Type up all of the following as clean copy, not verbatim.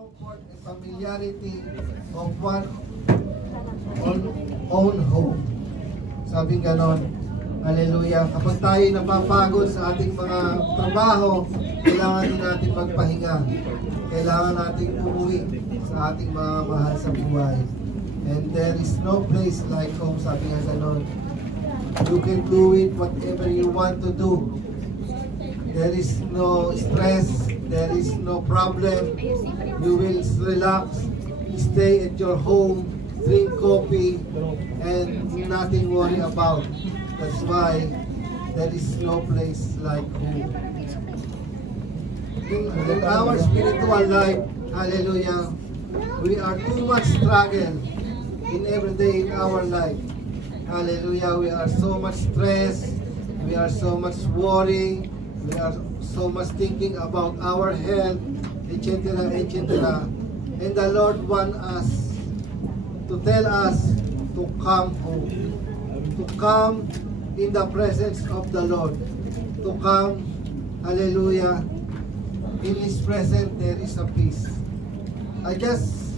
comfort and familiarity of one own home. Sabi ganon. Hallelujah. Kapag tayo napapagod sa ating mga trabaho, kailangan din natin magpahinga. Kailangan natin umuwi sa ating mga mahal sa buhay. And there is no place like home, sabi nga ganon. You can do it whatever you want to do. There is no stress, there is no problem. You will relax, stay at your home, drink coffee, and nothing worry about. That's why there is no place like home. In our spiritual life, hallelujah, we are too much struggle in every day in our life. Hallelujah, we are so much stressed, we are so much worrying, we are so much thinking about our health, etc., etc. And the Lord wants us to tell us to come home, to come in the presence of the Lord, to come, hallelujah, in His presence there is a peace. I just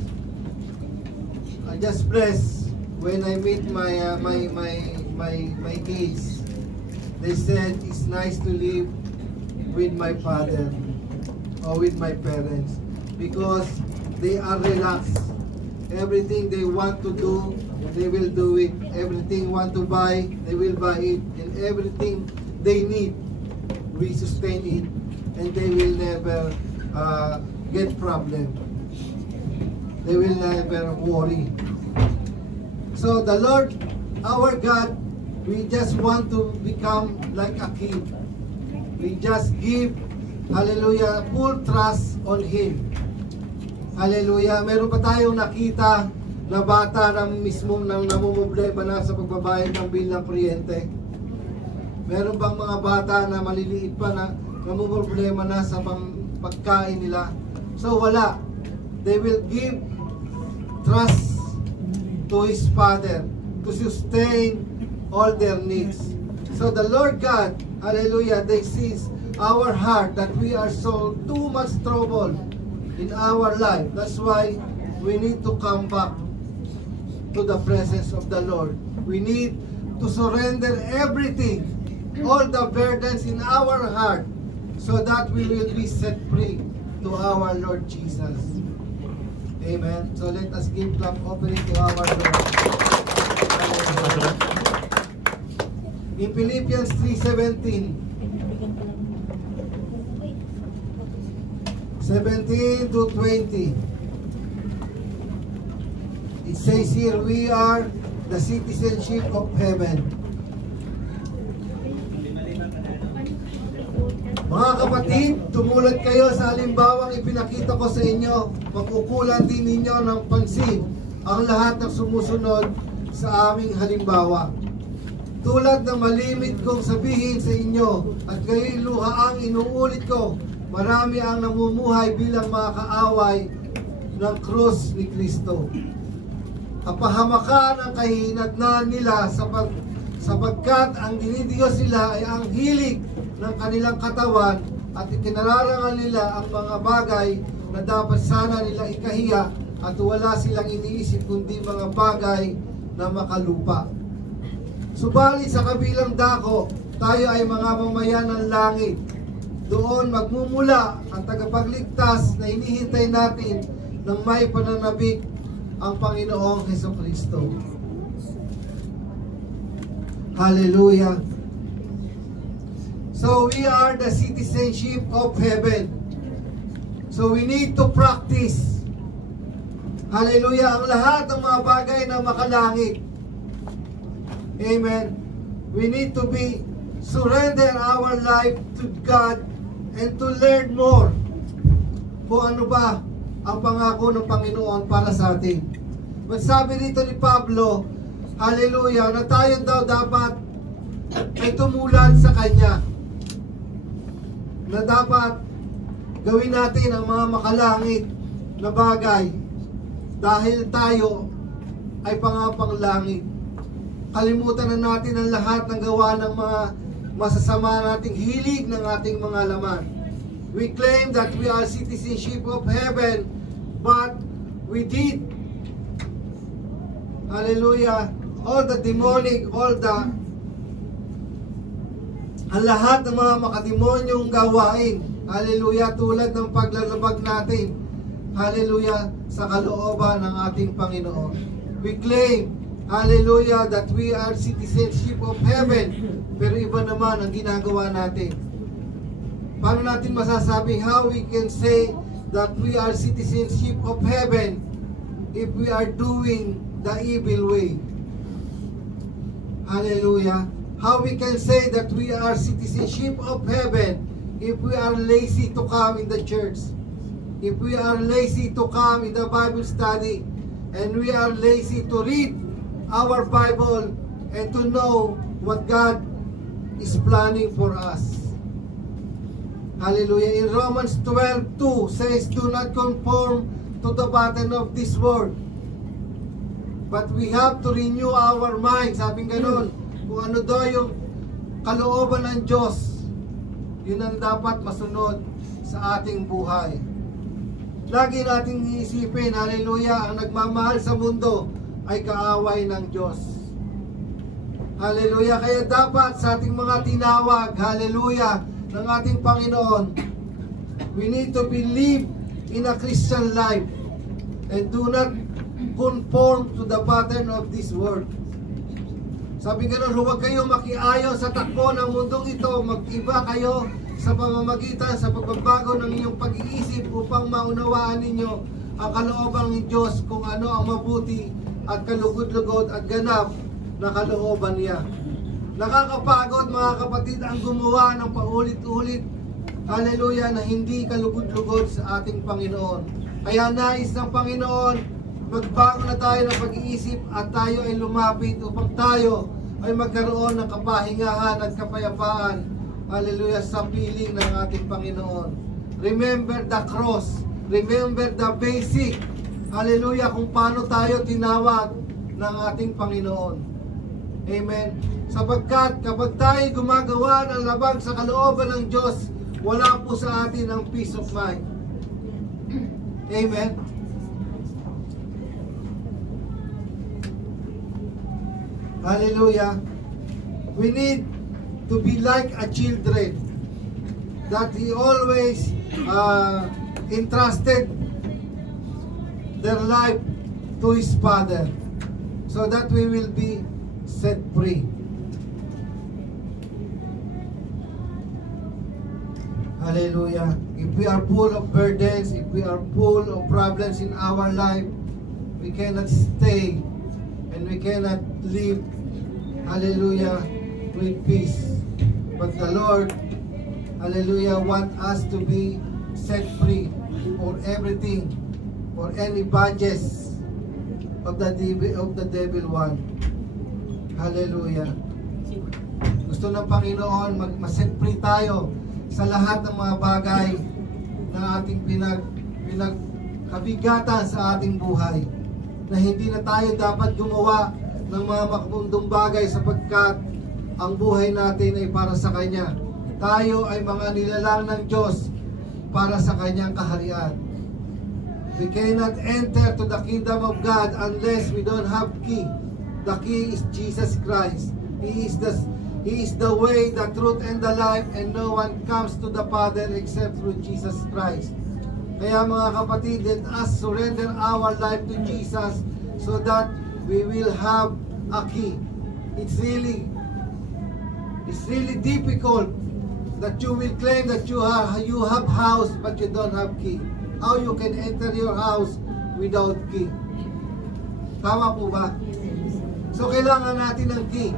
blessed when I meet my kids. They said it's nice to live with my father or with my parents because they are relaxed. Everything they want to do, they will do it. Everything want to buy, they will buy it. And everything they need, we sustain it. And they will never get problem. They will never worry. So the Lord, our God, we just want to become like a kid. We just give, hallelujah, full trust on Him. Hallelujah. Meron pa tayong nakita na bata na mismong namumblema na sa pagbabayad ng bill ng kuryente? Meron bang mga bata na maliliit pa na namumblema na sa pagkain nila? So wala. They will give trust to His Father to sustain all their needs. So the Lord God, hallelujah, they sees our heart that we are so too much trouble in our life. That's why we need to come back to the presence of the Lord. We need to surrender everything, all the burdens in our heart, so that we will be set free to our Lord Jesus. Amen. So let us give clap offering to our Lord. In Philippians 3:17 to 20, it says here, we are the citizenship of heaven. Mga kapatid, tumulad kayo sa halimbawang ipinakita ko sa inyo. Magkukulan din ninyo ng pansin ang lahat ng sumusunod sa aming halimbawa. Tulad ng malimit kong sabihin sa inyo at kayo'y luha ang inuulit ko, marami ang namumuhay bilang mga kaaway ng krus ni Kristo. Kapahamakan ang kahinatnan nila sapagkat ang dinidiyos nila ay ang hilig ng kanilang katawan at ikinararangal nila ang mga bagay na dapat sana nila ikahiya at wala silang iniisip kundi mga bagay na makalupa. Subalit sa kabilang dako, tayo ay mga mamayan ng langit. Doon magmumula ang tagapagligtas na hinihintay natin ng may pananabik ang Panginoong Hesukristo. Hallelujah. So we are the citizenship of heaven. So we need to practice. Hallelujah. Ang lahat ng mga bagay na makalangit. Amen. We need to surrender our life to God and to learn more kung ano ba ang pangako ng Panginoon para sa atin. Sabi dito ni Pablo, hallelujah, na tayo daw dapat ay tumulad sa Kanya. Na dapat gawin natin ang mga makalangit na bagay dahil tayo ay pangapanglangit. Kalimutan na natin ang lahat ng gawa ng mga masasama nating hilig ng ating mga laman. We claim that we are citizenship of heaven but we did. Hallelujah. All the demonic, ang lahat ng mga makademonyong gawain, hallelujah, tulad ng paglalabag natin, hallelujah, sa kalooban ng ating Panginoon. We claim, hallelujah, that we are citizenship of heaven, pero iba naman ang ginagawa natin. Paano natin masasabi how we can say that we are citizenship of heaven if we are doing the evil way? Hallelujah. How we can say that we are citizenship of heaven if we are lazy to come in the church, if we are lazy to come in the Bible study, and we are lazy to read our Bible and to know what God is planning for us. Hallelujah. In Romans 12:2 says, do not conform to the pattern of this world, but we have to renew our minds. Sabi ganun, kung ano daw yung kalooban ng Diyos, yun ang dapat masunod sa ating buhay. Lagi nating iisipin, hallelujah, ang nagmamahal sa mundo ay kaaway ng Diyos. Hallelujah. Kaya dapat sa ating mga tinawag, hallelujah, ng ating Panginoon, we need to believe in a Christian life and do not conform to the pattern of this world. Sabi gano'n, huwag kayo makiayon sa takbo ng mundong ito, mag-iba kayo sa pamamagitan sa pagbabago ng inyong pag-iisip upang maunawaan ninyo ang kalooban ng Diyos kung ano ang mabuti at kalugod-lugod at ganap na kalooban niya. Nakakapagod mga kapatid ang gumawa ng paulit-ulit, hallelujah, na hindi kalugod-lugod sa ating Panginoon. Kaya nais ng Panginoon, magbago na tayo ng pag-iisip at tayo ay lumapit upang tayo ay magkaroon ng kapahingahan at kapayapaan, hallelujah, sa piling ng ating Panginoon. Remember the cross, remember the basic, hallelujah, kung paano tayo tinawag ng ating Panginoon. Amen. Sapagkat kapag tayo gumagawa ng labag sa kalooban ng Diyos, wala po sa atin ang peace of mind. Amen. Hallelujah. We need to be like a children, that He always entrusted their life to His Father, so that we will be set free. Hallelujah. If we are full of burdens, if we are full of problems in our life, we cannot stay and we cannot live, hallelujah, with peace. But the Lord, hallelujah, want us to be set free for everything, for any badges of the devil one. Hallelujah. Gusto ng Panginoon mag-set free tayo sa lahat ng mga bagay na ating pinagkabigatan sa ating buhay, na hindi na tayo dapat gumawa ng mga makabundong bagay sapagkat ang buhay natin ay para sa Kanya. Tayo ay mga nilalang ng Diyos para sa Kanyang kaharian. We cannot enter to the kingdom of God unless we don't have key. The key is Jesus Christ. He is the way, the truth, and the life, and no one comes to the Father except through Jesus Christ. Kaya mga kapatid, let us surrender our life to Jesus so that we will have a key. It's really difficult that you will claim that you have house but you don't have key. How you can enter your house without key? Tama po ba? So kailangan natin ng key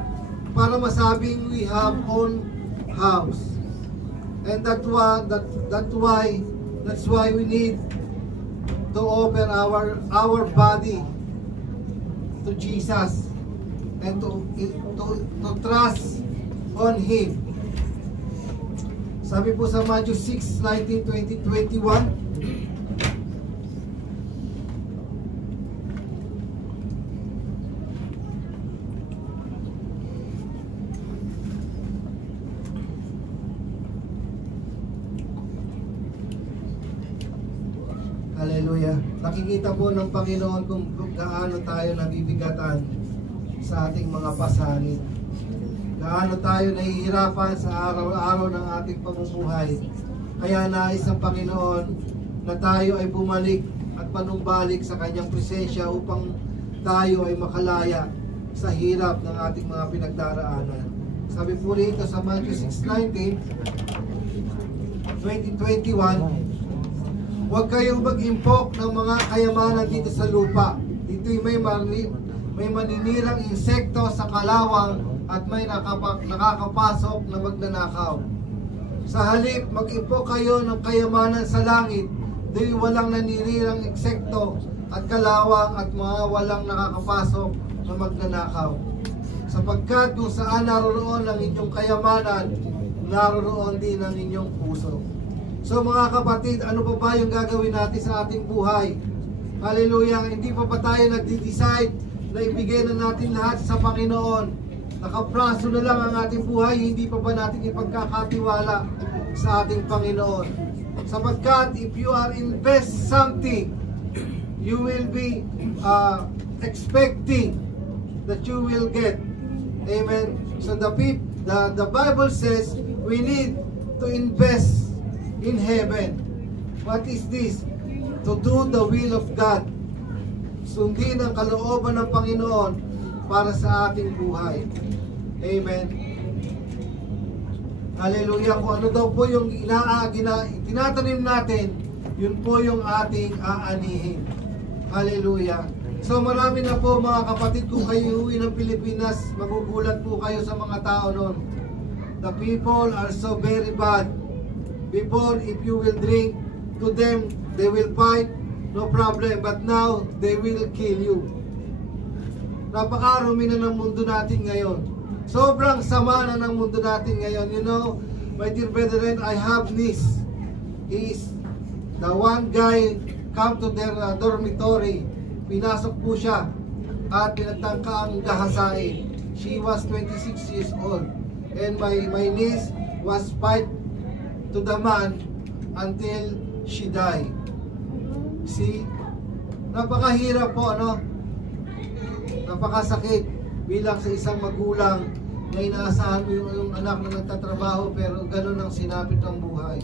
para masabing we have own house. And that's why we need to open our body to Jesus and to trust on Him. Sabi po sa Matthew 6:19, 20, 21, hallelujah. Hallelujah. Nakikita po ng Panginoon kung gaano tayo nabibigatan sa ating mga pasanin. Gaano tayo nahihirapan sa araw-araw ng ating pamumuhay. Kaya nais ng Panginoon na tayo ay bumalik at panumbalik sa Kanyang presensya upang tayo ay makalaya sa hirap ng ating mga pinagdaraanan. Sabi po rito sa Matthew 6:19, 2021, huwag kayong mag-impok ng mga kayamanan dito sa lupa. Dito'y may maninirang insekto sa kalawang at may nakakapasok na magnanakaw. Sa halip, mag-impok kayo ng kayamanan sa langit. Do'y walang naninirang insekto at kalawang at mga walang nakakapasok na magnanakaw. Sapagkat kung saan naroon ang inyong kayamanan, naroon din ang inyong puso. So mga kapatid, ano pa ba yung gagawin natin sa ating buhay? Hallelujah! Hindi pa ba tayo nagde-decide na ibigay na natin lahat sa Panginoon? Nakapraso na lang ang ating buhay, hindi pa ba natin ipagkakatiwala sa ating Panginoon? Sapagkat if you are invest something, you will be expecting that you will get. Amen. So the Bible says we need to invest in heaven. What is this? To do the will of God. Sundin ang kalooban ng Panginoon para sa ating buhay. Amen. Hallelujah. Kung ano daw po yung tinatanim natin, yun po yung ating aanihin. Hallelujah. So marami na po mga kapatid, kung kayo uwi ng Pilipinas, magugulat po kayo sa mga tao noon. The people are so very bad. Before, if you will drink to them, they will fight, no problem. But now, they will kill you. Napakarumi na ng mundo natin ngayon. Sobrang sama na ng mundo natin ngayon. You know, my dear brethren, I have niece. He is the one guy come to their dormitory. Pinasok po siya at pinagtangka ang gahasain. She was 26 years old. And my niece was fight to the man until she died. See? Napakahirap po, ano? Napakasakit bilang sa isang magulang na inaasahan mo yung anak na nagtatrabaho pero ganun ang sinapit ng buhay.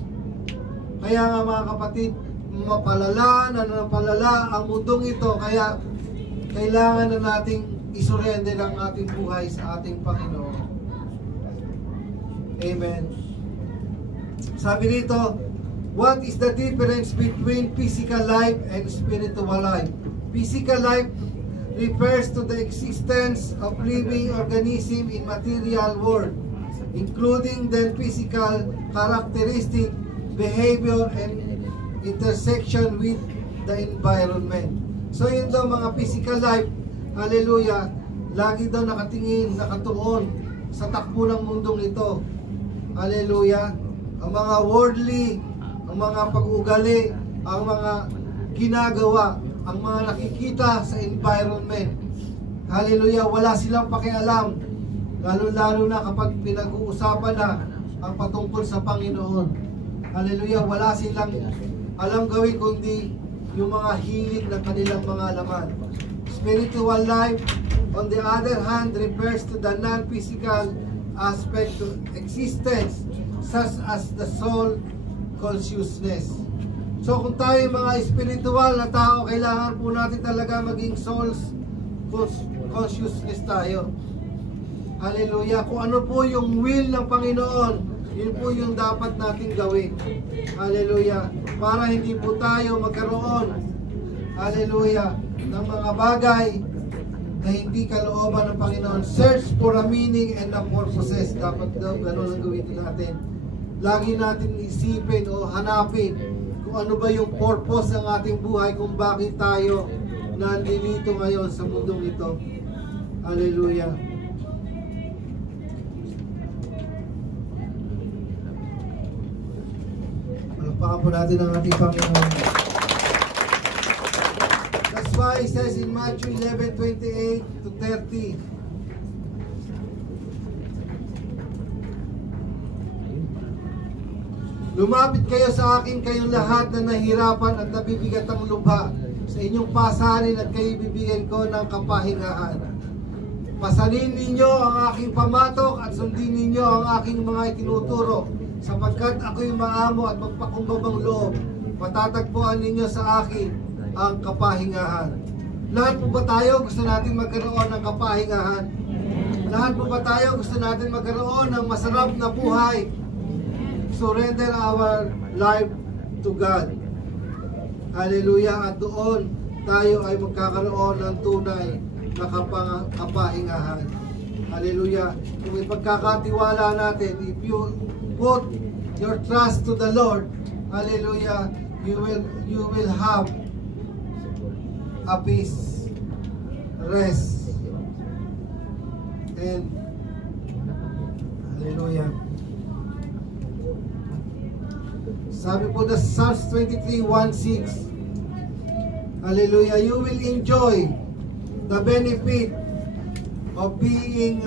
Kaya nga mga kapatid, mapalala na napalala ang mundong ito, kaya kailangan na nating isurrender ang ating buhay sa ating Panginoon. Amen. Sabi dito, what is the difference between physical life and spiritual life? Physical life refers to the existence of living organism in material world, including their physical characteristic, behavior, and intersection with the environment. So yun daw mga physical life, hallelujah, lagi daw nakatingin, nakatuon sa takbo ng mundong ito. Hallelujah. Ang mga worldly, ang mga pag-uugali, ang mga ginagawa, ang mga nakikita sa environment. Hallelujah, wala silang pakialam. Lalo-lalo na kapag pinag-uusapan na ang patungkol sa Panginoon. Hallelujah, wala silang alam gawin kundi yung mga hilig ng kanilang mga laman. Spiritual life, on the other hand, refers to the non-physical aspect of existence, such as the soul consciousness. So kung tayo mga spiritual na tao, kailangan po natin talaga maging souls consciousness tayo. Hallelujah. Kung ano po yung will ng Panginoon, yun po yung dapat natin gawin. Hallelujah. Para hindi po tayo magkaroon, hallelujah, ng mga bagay na hindi kalooban ng Panginoon. Search for a meaning and a purposes. Dapat daw gano'n ang gawin natin. Lagi natin isipin o hanapin kung ano ba yung purpose ng ating buhay, kung bakit tayo nandito ngayon sa mundong ito. Hallelujah. Palakpakan po natin ang ating Panginoon. That's why it says in Matthew 11:28 to 30. Lumapit kayo sa akin, kayong lahat na nahirapan at nabibigat ang lubha. Sa inyong pasanin at kayo bibigyan ko ng kapahingahan. Pasanin ninyo ang aking pamatok at sundin ninyo ang aking mga itinuturo, sapagkat ako'y maamo at magpakumbabang loob. Patatagpuan ninyo sa akin ang kapahingahan. Lahat po ba tayo gusto natin magkaroon ng kapahingahan? Lahat po ba tayo gusto natin magkaroon ng masarap na buhay? Surrender our life to God. Hallelujah. At doon tayo ay magkakaroon ng tunay na kapahingahan. Hallelujah. Kung ipagkakatiwala natin, if you put your trust to the Lord, hallelujah, you will have a peace, rest, and hallelujah. Sabi po na Psalms 23:1-6, hallelujah, you will enjoy the benefit of being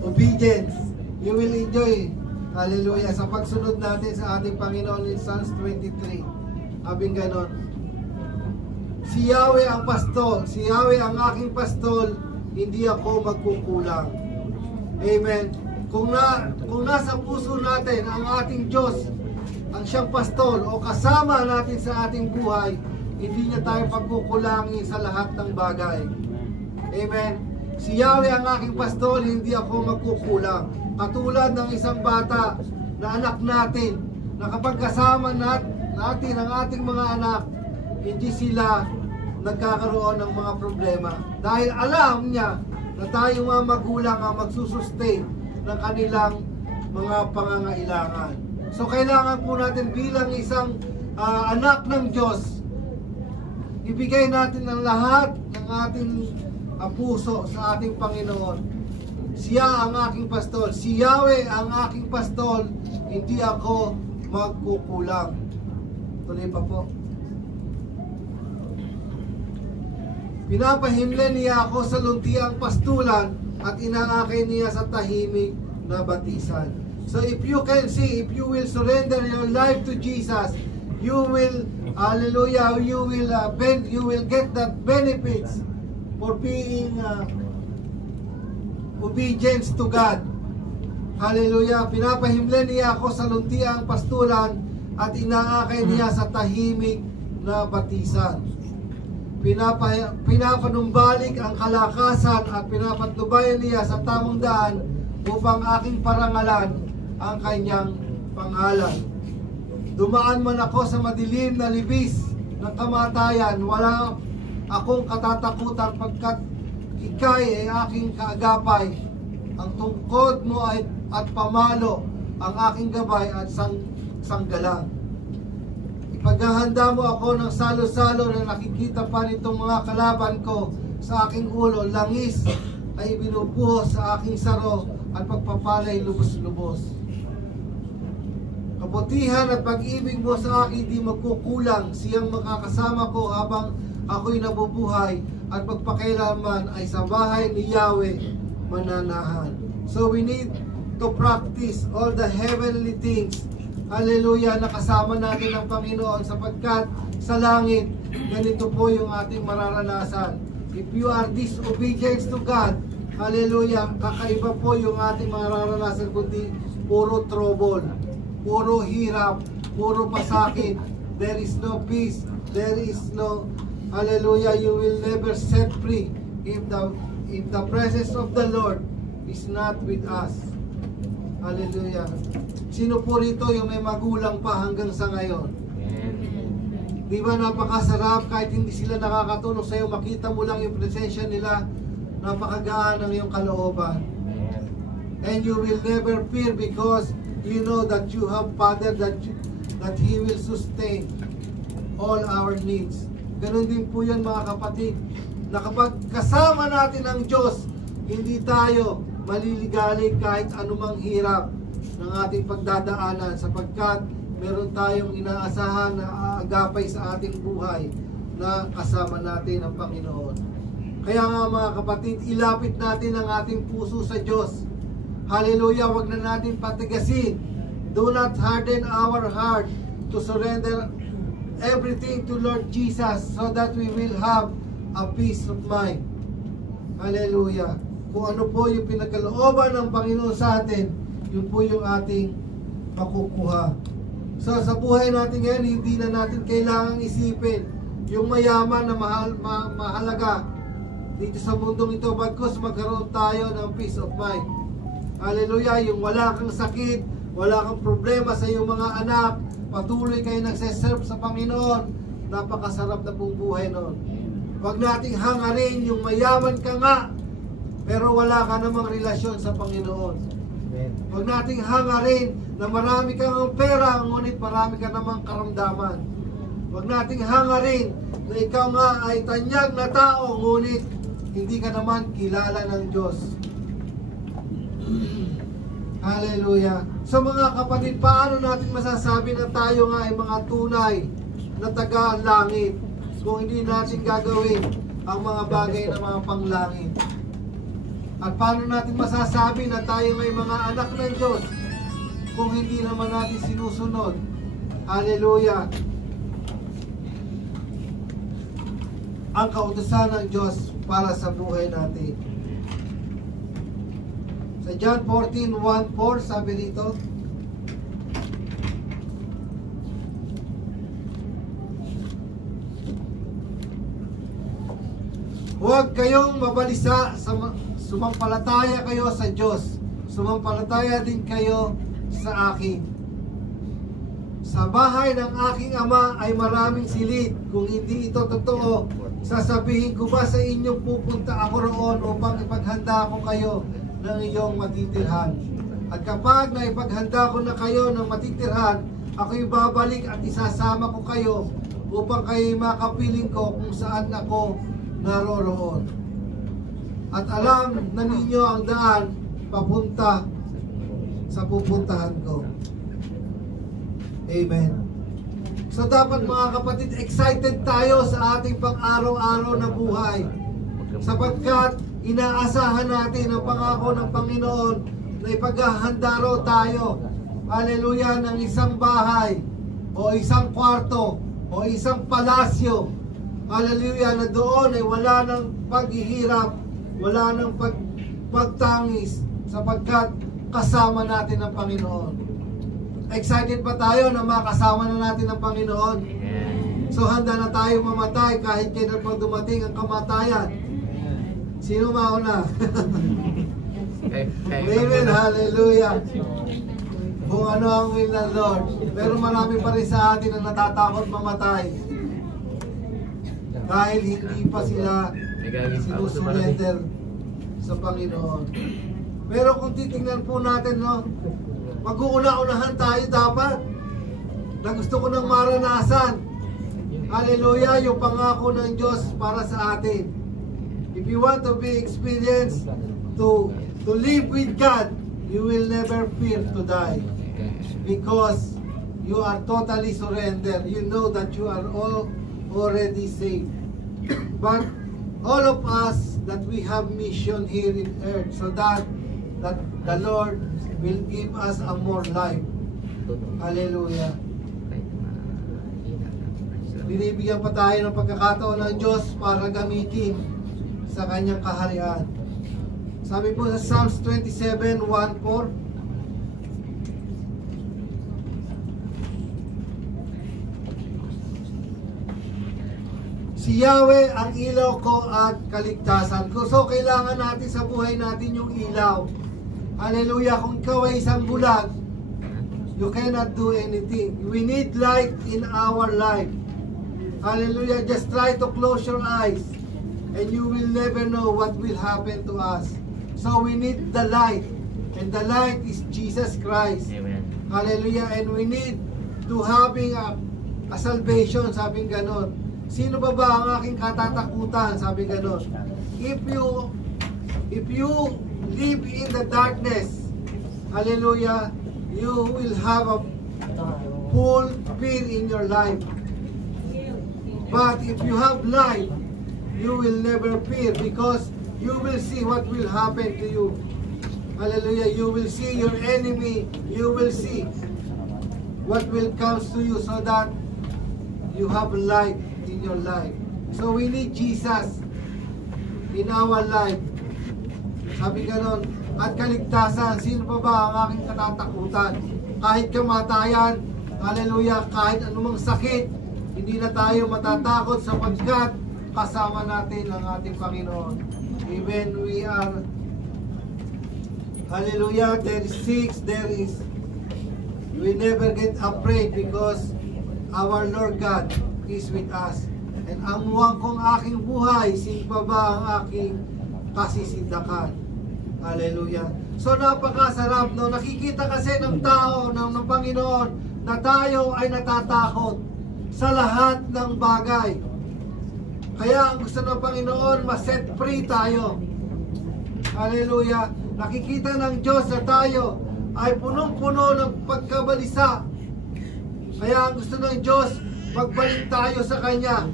obedience. You will enjoy, hallelujah, sa pagsunod natin sa ating Panginoon in Psalms 23. Abing ganon. Si Yahweh ang pastol, si Yahweh ang aking pastol, hindi ako magkukulang. Amen. Kung nasa puso natin ang ating Diyos, ang siyang pastol o kasama natin sa ating buhay, hindi niya tayo pagkukulangin sa lahat ng bagay. Amen. Si Yahweh ang aking pastol, hindi ako magkukulang. Katulad ng isang bata na anak natin, na kapag kasama natin ang ating mga anak, hindi sila nagkakaroon ng mga problema. Dahil alam niya na tayong mga magulang ang magsusustain ng kanilang mga pangangailangan. So kailangan po natin bilang isang anak ng Diyos, ibigay natin ang lahat ng ating puso sa ating Panginoon. Siya ang aking pastol. Si Yahweh ang aking pastol, hindi ako magkukulang. Tuloy pa po. Pinapahimle niya ako sa luntiang pastulan at inaakay niya sa tahimik na batisan. So if you can see, if you will surrender your life to Jesus, you will, hallelujah, you will get that benefits for being obedience to God. Hallelujah. Pinapahimle niya ako sa luntiang pastulan at inaakay niya sa tahimik na batisan. Pinapanumbalik ang kalakasan at pinapatubayan niya sa tamang daan upang aking parangalan ang kanyang pangalan. Dumaan man ako sa madilim na libis ng kamatayan, wala akong katatakutan pagkat ikay ay aking kaagapay. Ang tungkod mo at pamalo ang aking gabay at sanggalang. Ipaghahanda mo ako ng salo-salo na nakikita pa nitong mga kalaban ko sa aking ulo. Langis ay binubuhos sa aking saro at pagpapalay lubos-lubos. Kabutihan at pag-ibig mo sa akin di magkukulang. Siyang makakasama ko habang ako'y nabubuhay at pagpakailaman ay sa bahay ni Yahweh mananahan. So we need to practice all the heavenly things. Hallelujah, nakasama natin ang Panginoon sapagkat sa langit, ganito po yung ating mararanasan. If you are disobedient to God, hallelujah, kakaiba po yung ating mararanasan kundi puro trouble, puro hirap, puro pasakit. There is no peace, there is no, hallelujah, you will never set free if the presence of the Lord is not with us. Hallelujah. Sino po rito yung may magulang pa hanggang sa ngayon? Di ba napakasarap kahit hindi sila nakakatulong sa'yo, makita mo lang yung presensya nila, napakagaan ng iyong kalooban. And you will never fear because you know that you have Father that He will sustain all our needs. Ganun din po yan mga kapatid, na kapag kasama natin ang Diyos, hindi tayo maliligalig kahit anumang hirap ng ating pagdadaanan sapagkat meron tayong inaasahan na aagapay sa ating buhay na kasama natin ang Panginoon. Kaya nga mga kapatid, ilapit natin ang ating puso sa Diyos. Hallelujah, wag na natin patigasin. Do not harden our heart to surrender everything to Lord Jesus so that we will have a peace of mind. Hallelujah. Kung ano po yung pinagkalooban ng Panginoon sa atin, yun po yung ating makukuha. So sa buhay natin ngayon, hindi na natin kailangang isipin yung mayaman na mahalaga dito sa mundong ito, bagkus magkaroon tayo ng peace of mind. Hallelujah, yung wala kang sakit, wala kang problema sa iyong mga anak, patuloy kayo nagseserve sa Panginoon, napakasarap na pong buhay noon. Huwag nating hangarin yung mayaman ka nga, pero wala ka namang relasyon sa Panginoon. Huwag nating hangarin na marami kang pera, ngunit marami ka namang karamdaman. Huwag nating hangarin na ikaw nga ay tanyag na tao, ngunit hindi ka naman kilala ng Diyos. Hallelujah. So mga kapatid, paano natin masasabi na tayo nga ay mga tunay na taga-langit kung hindi natin gagawin ang mga bagay na mga panglangit? At paano natin masasabi na tayo ay mga anak ng Diyos kung hindi naman natin sinusunod? Hallelujah. Ang kautusan ng Diyos para sa buhay natin. Sa John 14:1-4, sabi dito, huwag kayong mabalisa, sumampalataya kayo sa Diyos, sumampalataya din kayo sa akin. Sa bahay ng aking ama ay maraming silid. Kung hindi ito totoo, sasabihin ko ba sa inyo, pupunta ako roon upang ipaghanda ko kayo ng iyong matitirhan. At kapag naipaghanda ko na kayo ng matitirhan, ako'y babalik at isasama ko kayo upang kayo makapiling ko kung saan ako naroroon. At alam na ninyo ang daan papunta sa pupuntahan ko. Amen. So dapat mga kapatid, excited tayo sa ating pang-araw-araw na buhay, sapagkat inaasahan natin ang pangako ng Panginoon na ipaghahanda raw tayo, hallelujah, ng isang bahay o isang kwarto o isang palasyo, hallelujah, na doon ay wala ng paghihirap, wala ng pagtangis, sapagkat kasama natin ang Panginoon. Excited pa tayo na makasama na natin ang Panginoon? So handa na tayo mamatay kahit kailan pa dumating ang kamatayan. Sino mauna? Amen, hallelujah. Kung ano ang will ng Lord. Pero marami pa rin sa atin na natatakot mamatay dahil hindi pa sila sinusurrender sa Panginoon. Pero kung titingnan po natin, no, mag-uuna-unahan tayo dapat na gusto ko nang maranasan, hallelujah, yung pangako ng Diyos para sa atin. If you want to be experienced to live with God, you will never fear to die, because you are totally surrendered. You know that you are all already saved. But all of us that we have mission here in earth, so that the Lord will give us a more life. Hallelujah. Binibigyan pa tayo ng pagkakataon ng Diyos para gamitin sa kanyang kaharian. Sabi po sa Psalms 27:1-4, si Yahweh ang ilaw ko at kaligtasan ko. So kailangan natin sa buhay natin yung ilaw. Hallelujah. Kung ikaw ay isang bulag, you cannot do anything. We need light in our life. Hallelujah. Just try to close your eyes and you will never know what will happen to us. So we need the light, and the light is Jesus Christ. Amen. Hallelujah. And we need to having a salvation, sabi ganon. Sino ba ang aking katatakutan, sabi ganon. If you live in the darkness, hallelujah, you will have a full fear in your life. But if you have light, you will never fear because you will see what will happen to you. Hallelujah. You will see your enemy. You will see what will come to you so that you have light in your life. So we need Jesus in our life. Sabi ganon, at kaligtasan, sino pa ba ang aking katatakutan? Kahit kamatayan, hallelujah, kahit anumang sakit, hindi na tayo matatakot sapagkat kasama natin ang ating Panginoon. Even we are, hallelujah, we never get afraid because our Lord God is with us. And ang muwang kong aking buhay, sino pa ba ang aking kasisindakan? Hallelujah. So napakasarap, no? Nakikita kasi ng tao, ng Panginoon, na tayo ay natatakot sa lahat ng bagay. Kaya ang gusto ng Panginoon, ma-set free tayo. Hallelujah. Nakikita ng Diyos na tayo ay punong-puno ng pagkabalisa. Kaya ang gusto ng Diyos, magbalik tayo sa Kanya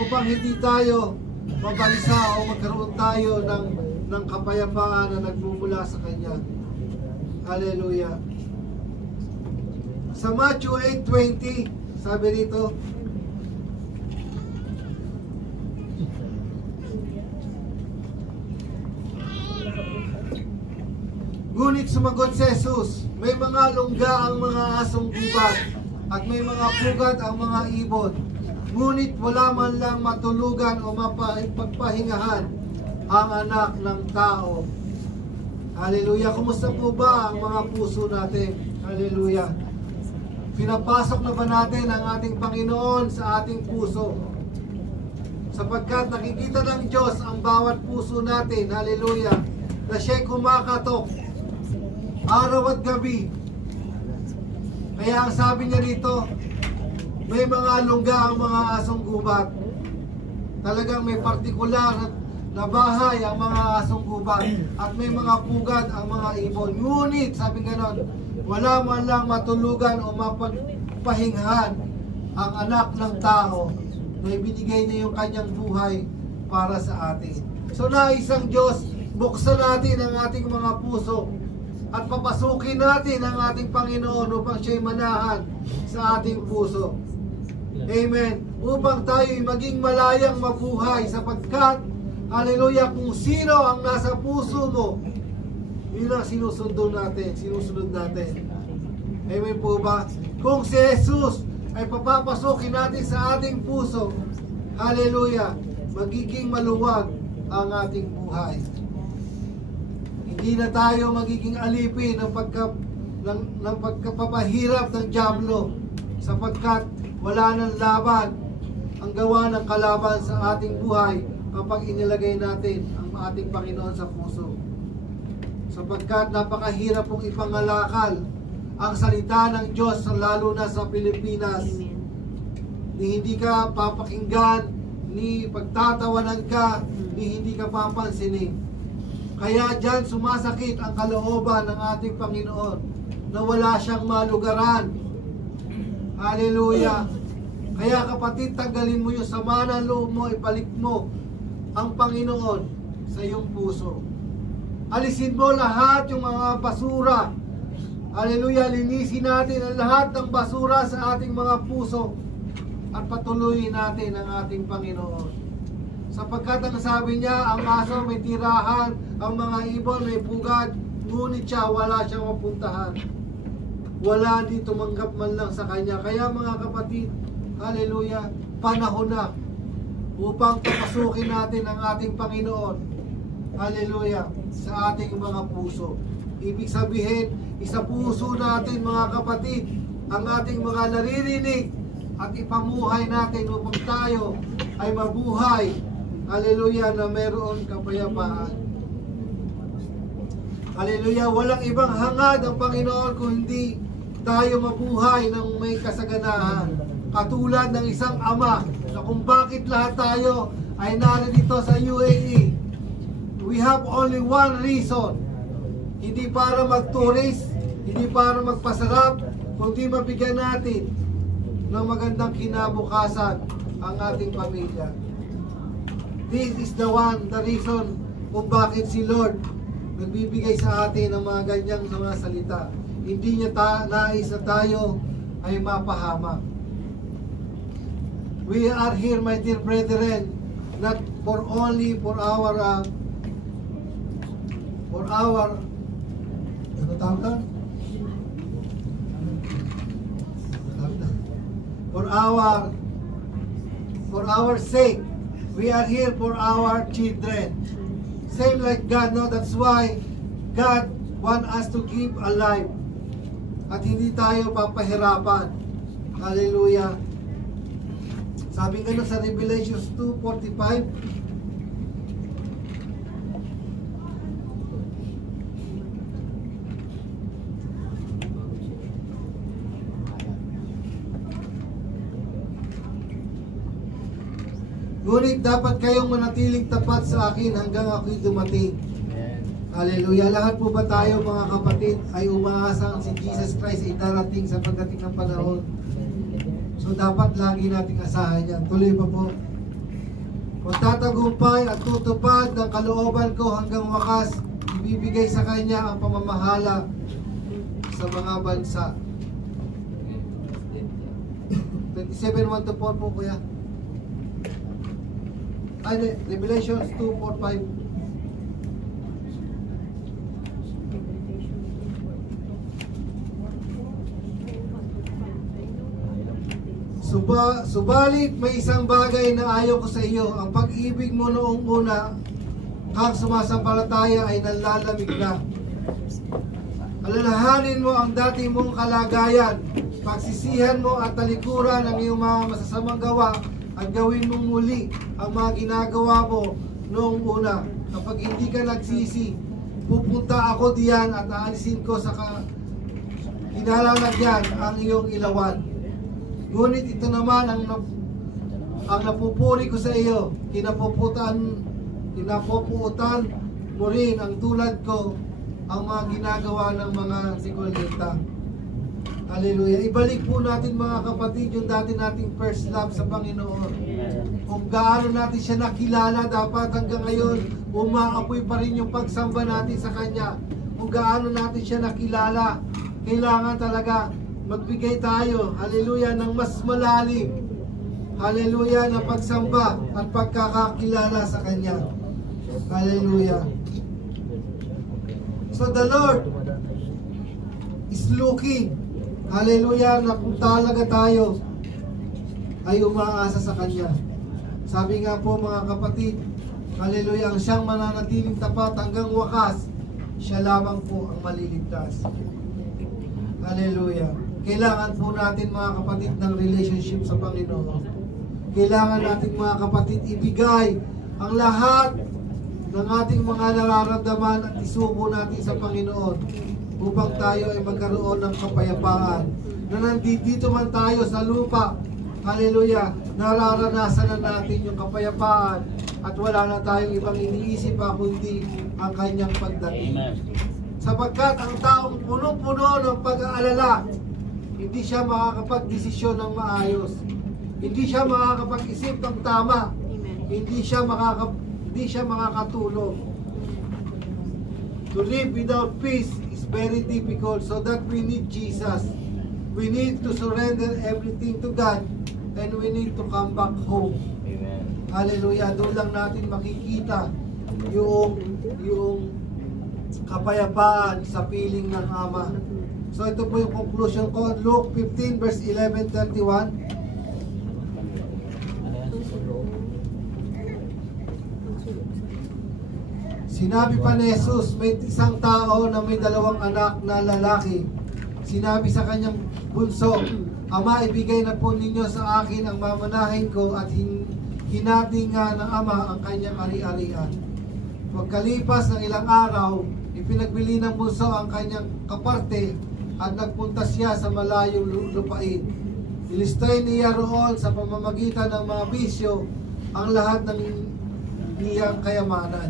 upang hindi tayo mabalisa o magkaroon tayo ng kapayapaan na nagmumula sa Kanya. Hallelujah. Sa Matthew 8:20, sabi rito, ngunit sumagot si Jesus, may mga lungga ang mga asong gubat at may mga pugat ang mga ibon. Ngunit wala man lang matulugan o mapagpahingahan ang anak ng tao. Hallelujah. Kumusta po ba ang mga puso natin? Hallelujah. Pinapasok na ba natin ang ating Panginoon sa ating puso? Sapagkat nakikita ng Diyos ang bawat puso natin. Hallelujah. Na siya'y kumakatok araw at gabi. Kaya ang sabi niya dito, may mga lungga ang mga asong gubat. Talagang may partikular na bahay ang mga asong gubat. At may mga pugad ang mga ibon. Ngunit, sabi ganon, wala man lang matulugan o mapagpahingahan ang anak ng tao na ibinigay niya yung kanyang buhay para sa atin. So nais ang Diyos, buksan natin ang ating mga puso at papasukin natin ang ating Panginoon upang siya'y manahan sa ating puso. Amen. Upang tayo'y maging malayang mabuhay sapagkat, hallelujah, kung sino ang nasa puso mo, yun ang sinusunod natin. Amen po ba? Kung si Jesus ay papapasukin natin sa ating puso, hallelujah, magiging maluwag ang ating buhay. Hindi na tayo magiging alipin ng pagkapapahirap ng dyablo sapagkat wala nang laban ang gawa ng kalaban sa ating buhay kapag inilagay natin ang ating Panginoon sa puso. Sapagkat napakahirap pong ipangalakal ang salita ng Diyos lalo na sa Pilipinas. Ni hindi ka papakinggan, ni pagtatawanan ka, ni hindi ka papansinin. Kaya dyan sumasakit ang kalooban ng ating Panginoon na wala siyang malugaran. Hallelujah. Kaya kapatid, tanggalin mo yung sama ng loob mo, ibalik mo ang Panginoon sa iyong puso. Alisin mo lahat yung mga basura. Hallelujah, linisin natin ang lahat ng basura sa ating mga puso at patuloyin natin ang ating Panginoon. Sapagkat ang sabi niya, ang aso may tirahan, ang mga ibon may pugad, ngunit siya wala siyang mapuntahan. Wala di tumanggap man lang sa kanya. Kaya mga kapatid, hallelujah, panahon na upang papasukin natin ang ating Panginoon, hallelujah, sa ating mga puso. Ibig sabihin, isa puso natin mga kapatid ang ating mga naririnig at ipamuhay natin upang tayo ay mabuhay, hallelujah, na meron kapayapaan. Hallelujah, walang ibang hangad ang Panginoon kung hindi tayo mabuhay ng may kasaganahan. Katulad ng isang ama na kung bakit lahat tayo ay narito sa UAE. We have only one reason. Hindi para mag-tourist, hindi para magpasarap, kundi mabigyan natin ng magandang kinabukasan ang ating pamilya. This is the reason kung bakit si Lord nagbibigay sa atin ng mga ganyang mga salita. Hindi niya nais na tayo ay mapahamak. We are here, my dear brethren, not for only for our ano tawag ka? For our sake. We are here for our children. Same like God, no? That's why God want us to keep alive. At hindi tayo papahirapan. Hallelujah. Sabi nga sa Revelation 2:45, ngunit dapat kayong manatiling tapat sa akin hanggang ako'y dumating. Hallelujah. Lahat po ba tayo mga kapatid ay umaasang si Jesus Christ ay darating sa pagdating ng panahon? So dapat lagi nating asahan yan. Tuloy pa po. Magtatagumpay at tutupad ng kalooban ko hanggang wakas, ibibigay sa kanya ang pamamahala sa mga bansa. 27:1-4 po kuya. Ay, Revelation 2:4-5. Subalit may isang bagay na ayaw ko sa iyo. Ang pag-ibig mo noong una kang sumasampalataya ay nalalamig na. Alalahanin mo ang dati mong kalagayan, pagsisihan mo at talikuran ng iyong mga masasamang gawa at gawin mong muli ang mga ginagawa mo noong una. Kapag hindi ka nagsisi, pupunta ako diyan at aalisin ko sa kinalalagyan ang iyong ilawan. Ngunit ito naman ang napupuri ko sa iyo, kinapuputan mo rin ang tulad ko ang mga ginagawa ng mga sikulita. Hallelujah. Ibalik po natin mga kapatid yung dati nating first love sa Panginoon. Kung gaano natin siya nakilala, dapat hanggang ngayon umaapoy pa rin yung pagsamba natin sa Kanya. Kung gaano natin siya nakilala, kailangan talaga magbigay tayo, hallelujah, ng mas malalim, hallelujah, na pagsamba at pagkakakilala sa Kanya. Hallelujah. So the Lord is looking, hallelujah, na kung talaga tayo ay umaasa sa Kanya. Sabi nga po mga kapatid, hallelujah, ang siyang mananatiling tapat hanggang wakas, siya lamang po ang maliligtas. Hallelujah. Kailangan po natin mga kapatid ng relationship sa Panginoon. Kailangan natin mga kapatid ibigay ang lahat ng ating mga nararamdaman at isuko natin sa Panginoon upang tayo ay magkaroon ng kapayapaan. Na nandito man tayo sa lupa, hallelujah, nararanasan na natin yung kapayapaan at wala na tayong ibang iniisip pa kundi ang Kanyang pagdating. Sapagkat ang taong puno-puno ng pag-aalala, hindi siya makakapag-desisyon ng maayos. Hindi siya makakapag-isip ng tama. Hindi siya makakatulog. To live without peace is very difficult, so that we need Jesus. We need to surrender everything to God and we need to come back home. Amen. Hallelujah. Doon lang natin makikita yung kapayapaan sa piling ng Ama. So ito po yung conclusion ko. Luke 15 verse 11-31. Sinabi pa ni Jesus, may isang tao na may 2 anak na lalaki. Sinabi sa kanyang bunso, Ama, ibigay na po ninyo sa akin ang mamanahin ko, at hinati nga ng ama ang kanyang ari-arian. Pagkalipas ng ilang araw, ipinagbili ng bunso ang kanyang kaparte at nagpunta siya sa malayong lupain. Ilistay niya roon sa pamamagitan ng mga bisyo ang lahat ng niyang kayamanan.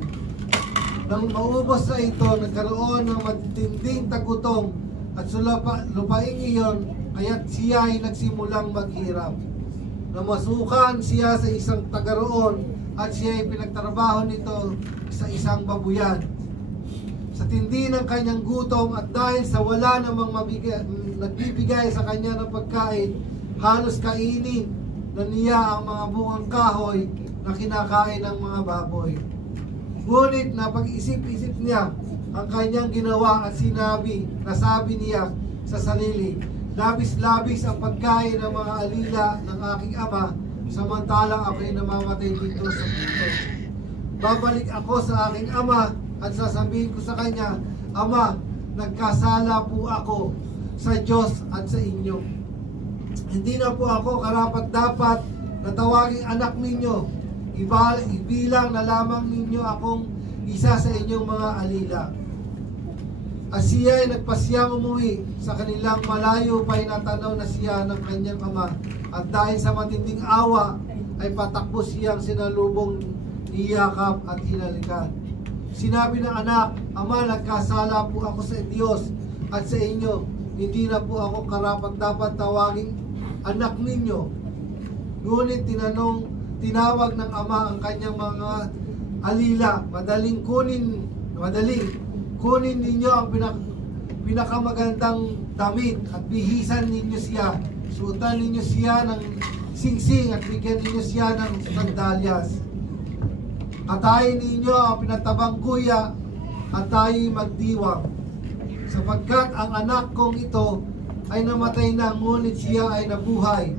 Nang maubos na ito, nagkaroon ng matinding tagutom at sa lupain iyon, kaya't siya ay nagsimulang maghirap. Namasukan siya sa isang taga roon at siya ay pinagtrabaho nito sa isang babuyan. Sa tindi ng kanyang gutom at dahil sa wala namang nagbibigay sa kanya ng pagkain, halos kainin na niya ang mga bungang kahoy na kinakain ng mga baboy. Ngunit napag-isip-isip niya ang kanyang ginawa at nasabi niya sa sarili, labis-labis ang pagkain ng mga alila ng aking ama, samantalang ako'y namamatay dito sa mundo. Babalik ako sa aking ama at sasabihin ko sa kanya, Ama, nagkasala po ako sa Diyos at sa inyo. Hindi na po ako karapat-dapat na tawaging anak ninyo. Ibilang na lamang ninyo akong isa sa inyong mga alila. At siya ay nagpasyang umuwi sa kanilang malayo pa'y natanaw na siya ng kanyang ama. At dahil sa matinding awa ay patakbo siyang sinalubong ni Yakap at hinalikan. Sinabi ng anak, Ama, nagkasala po ako sa Diyos at sa inyo. Hindi na po ako karapat-dapat tawaging anak ninyo. Ngunit tinawag ng ama ang kanyang mga alila. Madaling kunin ninyo ang pinakamagandang damit at bihisan ninyo siya. Suotan ninyo siya ng singsing at bigyan ninyo siya ng sandalyas. Atayin ninyo ang pinatabang kuya at tayo magdiwang. Sapagkat ang anak kong ito ay namatay na, ngunit siya ay nabuhay.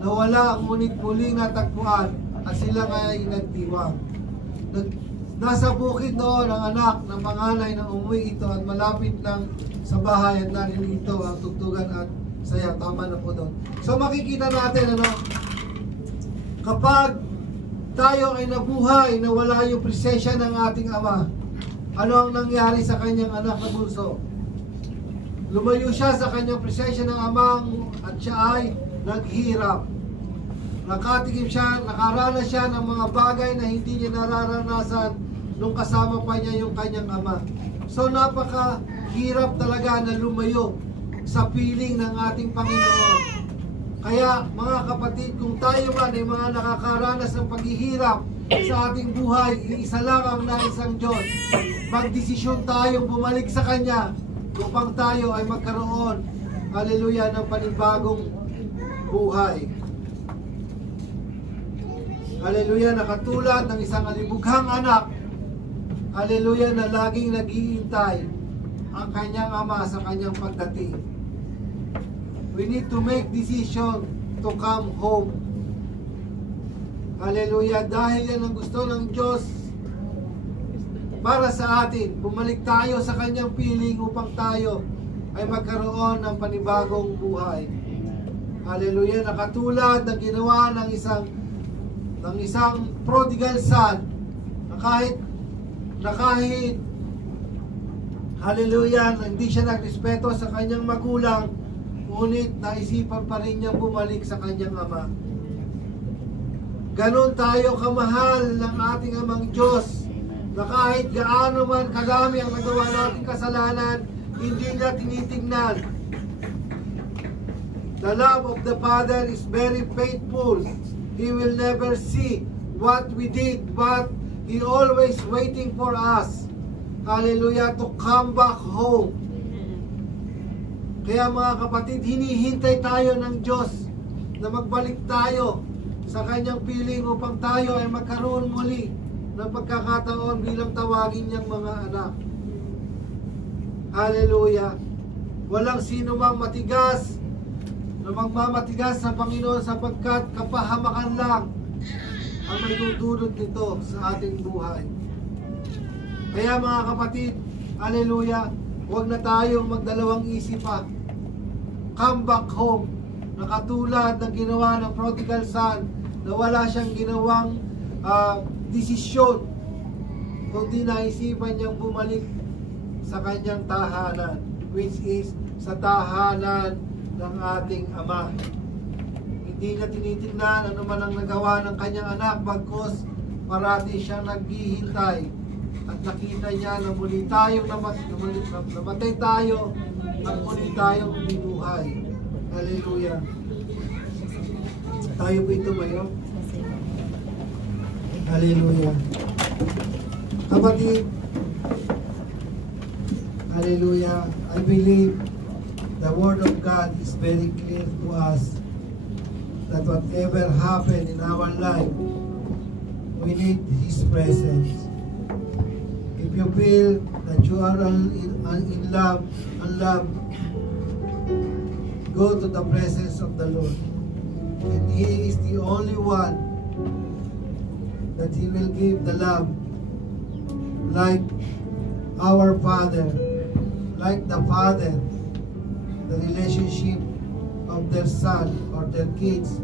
Nawala ang ngunit muling natagpuan at sila ay nagdiwang. Nasa bukid noon ang anak ng panganay ng umuwi ito at malapit lang sa bahay at narinig ito ang tugtugan at saya. Tama na po doon. So makikita natin kapag tayo ay nabuhay na wala yung presensya ng ating ama, ano ang nangyari sa kanyang anak na bunso? Lumayo siya sa kanyang presensya ng amang at siya ay naghirap. Nakatikim siya, nakaranas siya ng mga bagay na hindi niya nararanasan nung kasama pa niya yung kanyang ama. So napakahirap talaga na lumayo sa piling ng ating Panginoon. Kaya mga kapatid, kung tayo man ay mga nakakaranas ng paghihirap sa ating buhay, isa lang ang naisang Diyos. Magdesisyon tayong bumalik sa Kanya upang tayo ay magkaroon, haleluya, ng panibagong buhay. Haleluya, na katulad ng isang alibughang anak, haleluya, na laging naghihintay ang kanyang ama sa kanyang pagdating. We need to make decision to come home. Haleluya, dahil yan ang gusto ng Diyos para sa atin. Bumalik tayo sa kanyang piling upang tayo ay magkaroon ng panibagong buhay. Haleluya, na katulad ng ginawa ng isang prodigal son, na kahit haleluya, hindi siya nagrespeto sa kanyang magulang, ngunit naisipan pa rin niyang bumalik sa kanyang ama. Ganon tayo kamahal ng ating amang Diyos, na kahit gaano man kadami ang nagawa nating kasalanan, hindi niya tinitingnan. The love of the Father is very faithful. He will never see what we did, but He always waiting for us, hallelujah, to come back home. Kaya mga kapatid, hinihintay tayo ng Diyos na magbalik tayo sa kanyang piling upang tayo ay magkaroon muli ng pagkakataon bilang tawagin niyang mga anak. Hallelujah. Walang sino mang matigas na magmamatigas sa Panginoon, sapagkat kapahamakan lang ang may dudulot nito sa ating buhay. Kaya mga kapatid, hallelujah, huwag na tayong magdalawang isip pa. Come back home, na katulad ng ginawa ng prodigal son, na wala siyang ginawang desisyon, kundi naisipan niyang bumalik sa kanyang tahanan, which is sa tahanan ng ating Ama. Hindi niya tinitingnan ano man ang nagawa ng kanyang anak, bagkus parati siyang naghihintay. At nakita niya na muli tayong namatay tayo at muli tayong binuhay. Hallelujah. Tayo po ito mayo. Hallelujah. Kapatid, hallelujah, I believe the Word of God is very clear to us that whatever happened in our life, we need His presence. If you feel that you are in love, unloved, go to the presence of the Lord. And He is the only one that He will give the love, like our Father, like the Father, the relationship of their son or their kids.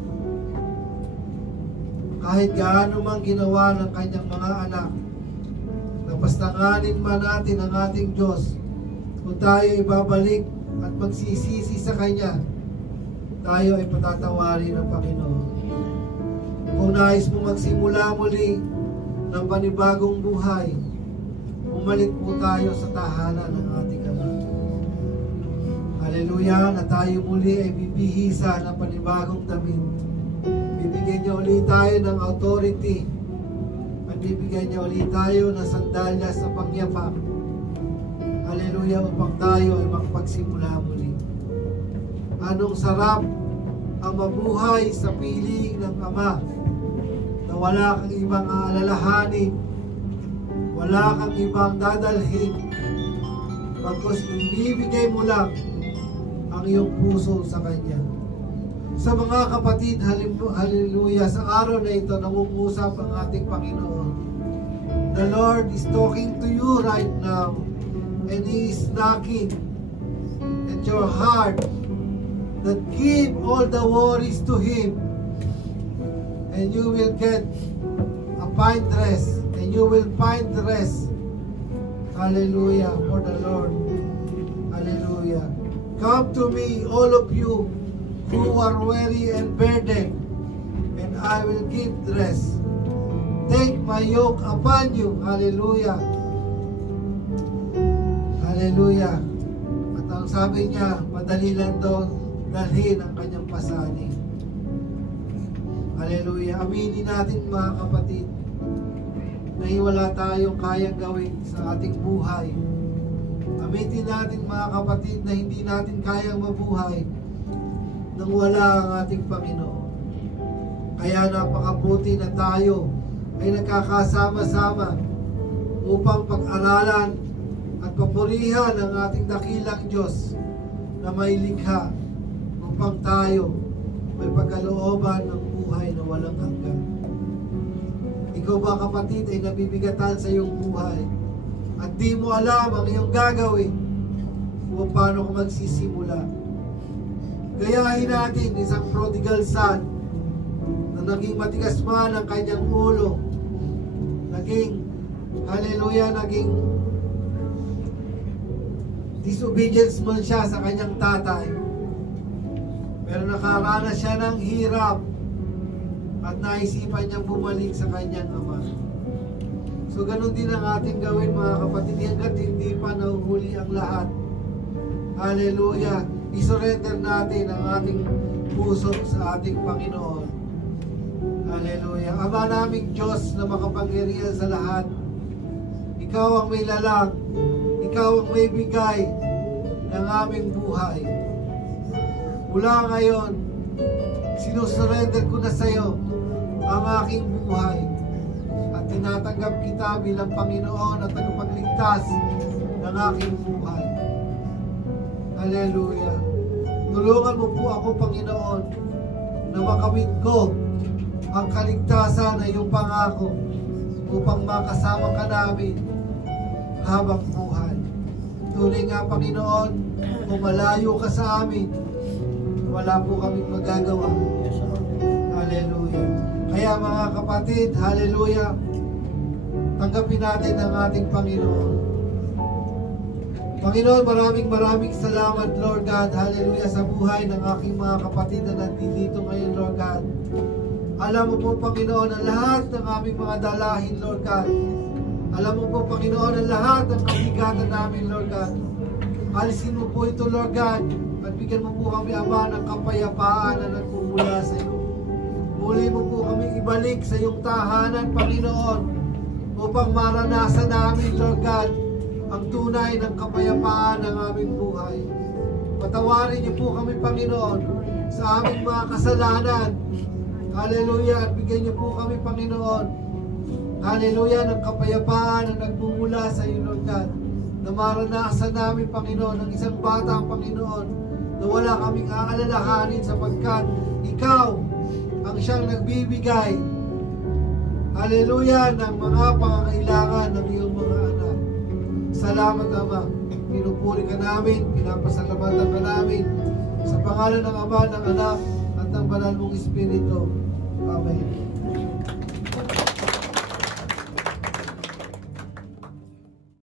Kahit gaano mang ginawa ng kanyang mga anak, napastanganin man natin ang ating Diyos, kung tayo ibabalik at magsisisi sa Kanya, tayo ay patatawarin ng Panginoon. Kung nais mo magsimula muli ng panibagong buhay, bumalik po tayo sa tahanan ng ating Ama. Hallelujah, na tayo muli ay bibihisa ng panibagong damit. Bibigyan niya ulit tayo ng authority at bibigyan niya ulit tayo ng sandalyas sa pangyapak. Hallelujah, upang tayo ay makapagsimula muli. Anong sarap ang mabuhay sa piling ng Ama na wala kang ibang aalalahanin, wala kang ibang dadalhin, pagkos ibibigay mo lang ang iyong puso sa Kanya. Sa mga kapatid, hallelujah, sa araw na ito, nangungusap ang ating Panginoon. The Lord is talking to you right now, and He is knocking at your heart, that give all the worries to Him, and you will get a fine dress, and you will find rest. Hallelujah, for the Lord. Hallelujah. Come to me, all of you who are weary and burdened, and I will give rest. Take my yoke upon you. Hallelujah. Hallelujah. At ang sabi niya, madali lang daw dalhin ang kanyang pasanin. Hallelujah. Aminin natin mga kapatid na wala tayong kayang gawin sa ating buhay. Aminin natin mga kapatid na hindi natin kayang mabuhay nang wala ang ating Panginoon. Kaya napakabuti na tayo ay nagkakasama-sama upang pag-aralan at papurihan ang ating dakilang Diyos na may likha, upang tayo may pagkalooban ng buhay na walang hanggan. Ikaw ba kapatid ay nabibigatan sa iyong buhay at di mo alam ang iyong gagawin kung paano ka magsisimula? Gayahin natin isang prodigal son na naging matigas man ang kanyang ulo, naging, hallelujah, naging disobedience man siya sa kanyang tatay, pero nakaranas siya ng hirap at naisipan niyang bumalik sa kanyang ama. So ganun din ang ating gawin mga kapatid, hanggat hindi pa nahuhuli ang lahat. Hallelujah. I-surrender natin ang ating puso sa ating Panginoon. Hallelujah. Ama naming Diyos na makapangyarihan sa lahat, Ikaw ang may lalang, Ikaw ang may bigay ng aming buhay. Mula ngayon, sinusurrender ko na sa iyo ang aking buhay at tinatanggap kita bilang Panginoon at tagapagligtas ng aking buhay. Hallelujah. Tulungan mo po ako, Panginoon, na makamit ko ang kaligtasan na iyong pangako upang makasama ka namin habang buhay. Tunay nga, Panginoon, kung malayo ka sa amin, wala po kaming magagawa. Hallelujah. Kaya mga kapatid, hallelujah, tanggapin natin ang ating Panginoon. Panginoon, maraming salamat, Lord God, hallelujah, sa buhay ng aking mga kapatid na nandito ngayon, Lord God. Alam mo po, Panginoon, ang lahat ng aming mga dalahin, Lord God. Alam mo po, Panginoon, ang lahat ng kabigatan namin, Lord God. Alisin mo po ito, Lord God, at bigyan mo po kami, Ama, ng kapayapaan na nagmumula sa iyo. Muli mo po kami ibalik sa iyong tahanan, Panginoon, upang maranasan namin, Lord God, ang tunay ng kapayapaan ng aming buhay. Patawarin niyo po kami, Panginoon, sa aming mga kasalanan. Hallelujah. At bigyan niyo po kami, Panginoon, hallelujah, ng kapayapaan na nagmumula sa iyo, Lord God, na maranasan namin, Panginoon, ng isang bata, Panginoon, na wala kaming aalalahanin sapagkat ikaw ang siyang nagbibigay, hallelujah, ng mga pangangailangan ng iyong mga anak. Salamat, Ama. Pinupuri ka namin, pinapasalamatan ka namin sa pangalan ng Ama, ng Anak, at ng Banal mong Espiritu. Amen.